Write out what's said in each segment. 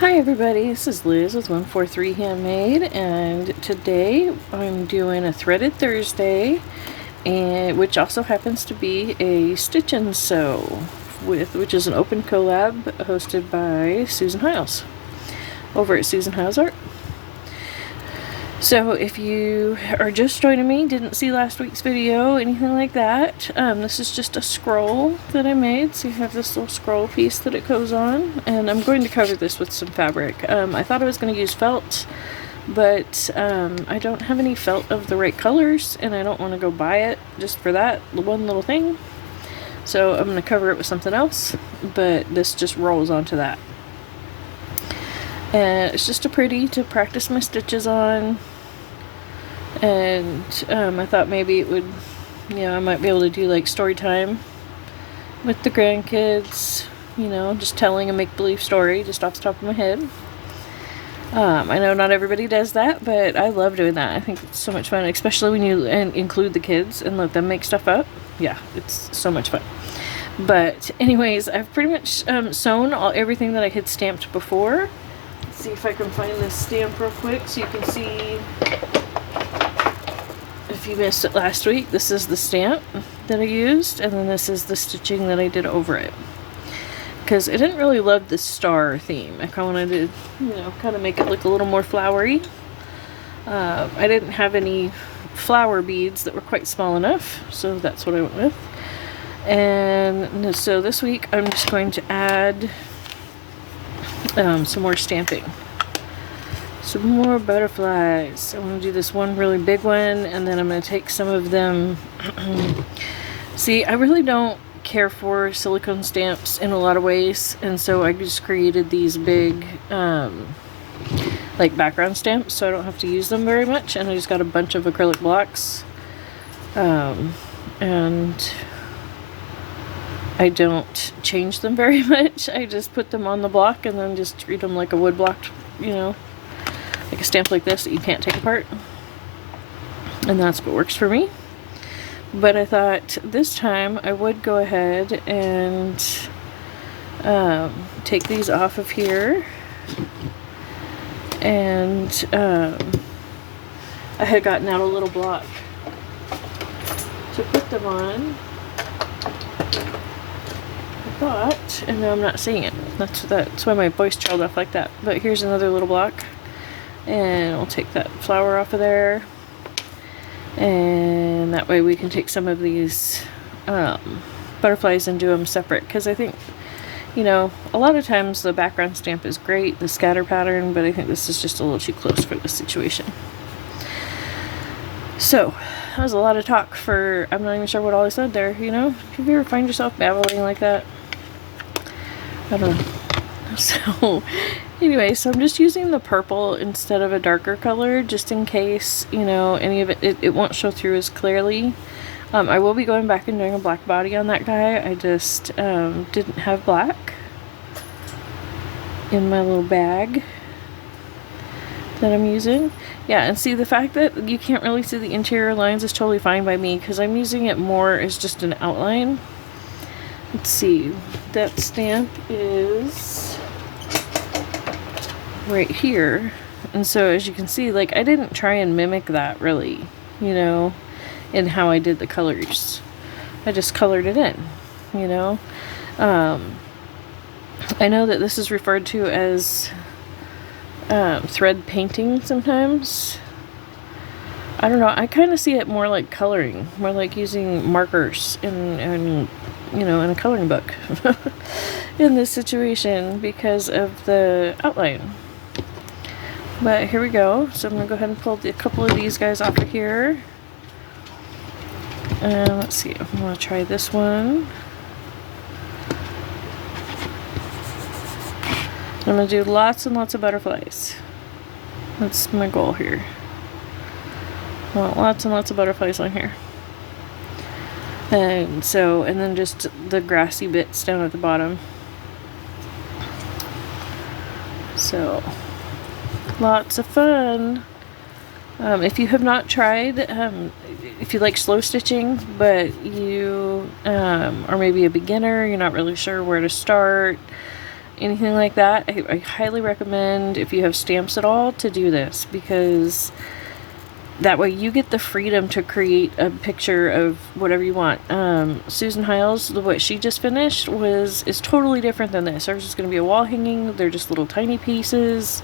Hi everybody, this is Liz with 143 Handmade, and today I'm doing a Threaded Thursday, which also happens to be a Stitch and Sew, which is an open collab hosted by Susan Hiles over at Susan Hiles Art. So if you are just joining me, didn't see last week's video, anything like that, this is just a scroll that I made. So you have this little scroll piece that it goes on, and I'm going to cover this with some fabric. I thought I was going to use felt, but I don't have any felt of the right colors, and I don't want to go buy it just for that one little thing. So I'm going to cover it with something else, but this just rolls onto that. And it's just a pretty to practice my stitches on, and I thought maybe it would, I might be able to do like story time with the grandkids, just telling a make-believe story just off the top of my head. I know not everybody does that, but I love doing that. I think it's so much fun, especially when you include the kids and let them make stuff up. Yeah, it's so much fun. But anyways, I've pretty much sewn everything that I had stamped before. Let's see if I can find this stamp real quick so you can see. If you missed it last week, this is the stamp that I used, and then this is the stitching that I did over it. Because I didn't really love the star theme. I kind of wanted to, kind of make it look a little more flowery. I didn't have any flower beads that were quite small enough, so that's what I went with. And so this week I'm just going to add some more stamping. Some more butterflies. I'm going to do this one really big one, and then I'm going to take some of them. See, I really don't care for silicone stamps in a lot of ways, and so I just created these big like background stamps, so I don't have to use them very much, and I just got a bunch of acrylic blocks, and I don't change them very much. I just put them on the block and then just treat them like a wood block, like a stamp like this that you can't take apart. And that's what works for me. But I thought this time I would go ahead and take these off of here. And I had gotten out a little block to put them on. But, and now I'm not seeing it. That's why my voice trailed off like that. But here's another little block. And I'll take that flower off of there. And that way we can take some of these butterflies and do them separate. Because I think, a lot of times the background stamp is great, the scatter pattern, but I think this is just a little too close for this situation. So, that was a lot of talk for, I'm not even sure what all I said there, If you ever find yourself babbling like that? I don't know. So, anyway, so I'm just using the purple instead of a darker color, just in case, any of it won't show through as clearly. I will be going back and doing a black body on that guy. I just didn't have black in my little bag that I'm using. Yeah, and see, the fact that you can't really see the interior lines is totally fine by me, because I'm using it more as just an outline. Let's see, that stamp is right here, and so as you can see, like, I didn't try and mimic that really, in how I did the colors. I just colored it in, I know that this is referred to as thread painting sometimes. I don't know, I kind of see it more like coloring, more like using markers in a coloring book in this situation because of the outline. But here we go. So I'm going to go ahead and pull a couple of these guys off of here. And let's see, I'm going to try this one. I'm going to do lots and lots of butterflies. That's my goal here. I want lots and lots of butterflies on here. And then just the grassy bits down at the bottom. So, lots of fun. If you have not tried, if you like slow stitching, but you are maybe a beginner, you're not really sure where to start, anything like that, I highly recommend, if you have stamps at all, to do this, because that way you get the freedom to create a picture of whatever you want. Susan Hiles, what she just finished is totally different than this. Ours is going to be a wall hanging. They're just little tiny pieces,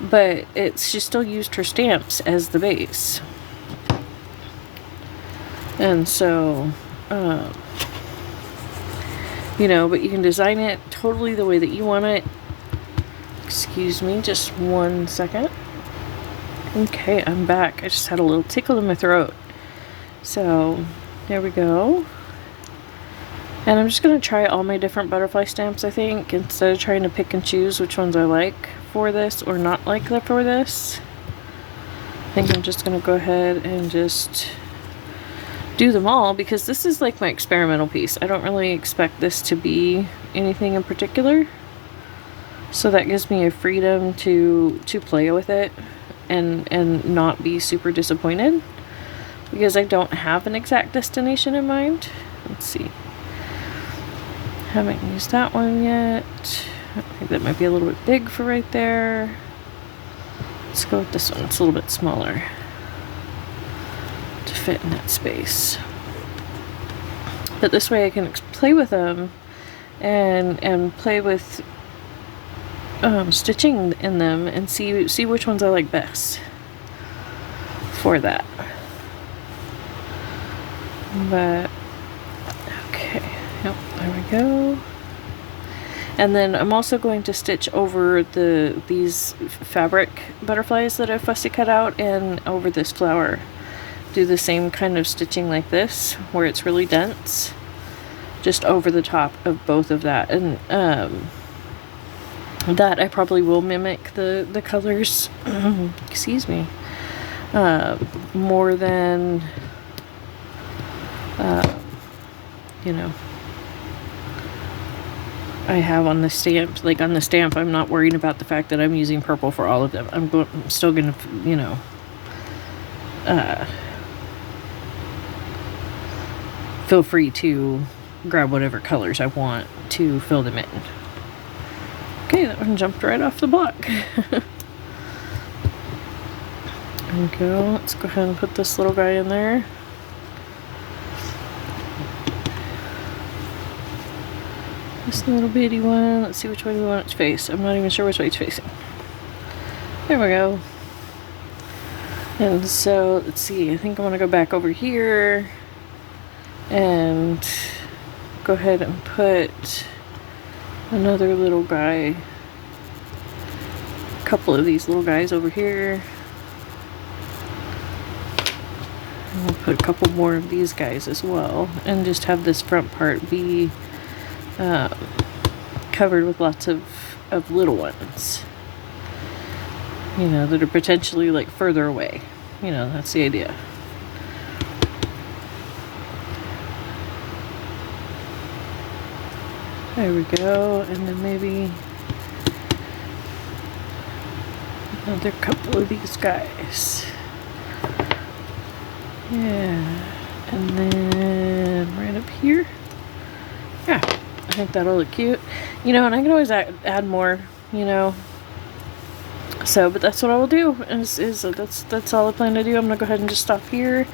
but she still used her stamps as the base. And so, you know, but you can design it totally the way that you want it. Excuse me, just 1 second. Okay, I'm back. I just had a little tickle in my throat. So, there we go. And I'm just going to try all my different butterfly stamps, I think, instead of trying to pick and choose which ones I like for this or not like for this. I think I'm just going to go ahead and just do them all, because this is like my experimental piece. I don't really expect this to be anything in particular. So that gives me a freedom to play with it and not be super disappointed, because I don't have an exact destination in mind. Let's see. Haven't used that one yet. I think that might be a little bit big for right there. Let's go with this one. It's a little bit smaller to fit in that space. But this way I can play with them and play with stitching in them and see which ones I like best for that. But okay, yep, there we go. And then I'm also going to stitch over these fabric butterflies that I fussy cut out, and over this flower. Do the same kind of stitching like this, where it's really dense, just over the top of both of that. And that I probably will mimic the colors, excuse me, more than, you know, I have on the stamp. Like on the stamp, I'm not worrying about the fact that I'm using purple for all of them. I'm still gonna, you know, feel free to grab whatever colors I want to fill them in. Okay, that one jumped right off the block. There we go. Let's go ahead and put this little guy in there. This little bitty one. Let's see which way we want it to face. I'm not even sure which way it's facing. There we go. And so, let's see. I think I want to go back over here and go ahead and put another little guy, a couple of these little guys over here. And we'll put a couple more of these guys as well, and just have this front part be covered with lots of little ones, you know, that are potentially like further away. You know, that's the idea. There we go, and then maybe another couple of these guys. Yeah, and then right up here. Yeah, I think that'll look cute. You know, and I can always add more, you know. So, but that's what I will do. That's all I plan to do. I'm gonna go ahead and just stop here,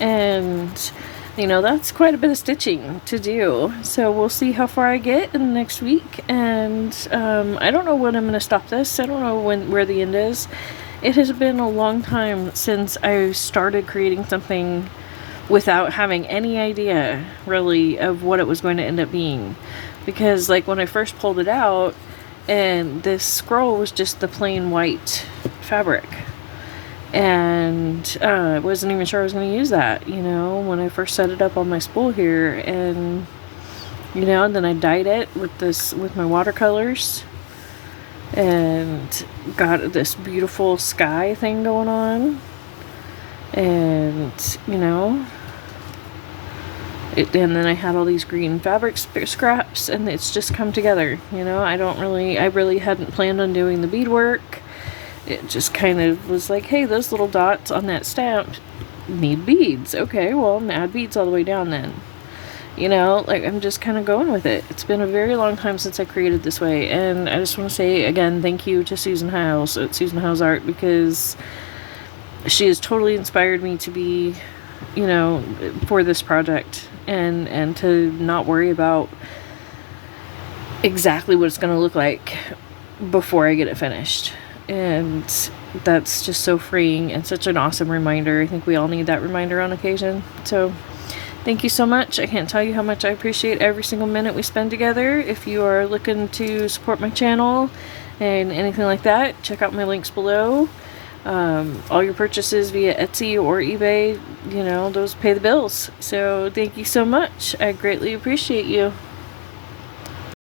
and you know, that's quite a bit of stitching to do. So we'll see how far I get in the next week. And I don't know when I'm going to stop this. I don't know where the end is. It has been a long time since I started creating something without having any idea, really, of what it was going to end up being. Because, like, when I first pulled it out, and this scroll was just the plain white fabric. And I wasn't even sure I was going to use that, you know, when I first set it up on my spool here. And, you know, and then I dyed it with my watercolors, and got this beautiful sky thing going on. And, you know, and then I had all these green fabric scraps, and it's just come together, you know. I really hadn't planned on doing the beadwork. It just kind of was like, hey, those little dots on that stamp need beads. Okay, well, I'm gonna add beads all the way down then. You know, like, I'm just kind of going with it. It's been a very long time since I created this way, and I just want to say again, thank you to Susan Hiles at Susan Hiles Art, because she has totally inspired me to be, you know, for this project, and to not worry about exactly what it's going to look like before I get it finished. And that's just so freeing and such an awesome reminder. I think we all need that reminder on occasion. So thank you so much. I can't tell you how much I appreciate every single minute we spend together. If you are looking to support my channel and anything like that, check out my links below. All your purchases via Etsy or eBay, you know, those pay the bills. So thank you so much. I greatly appreciate you.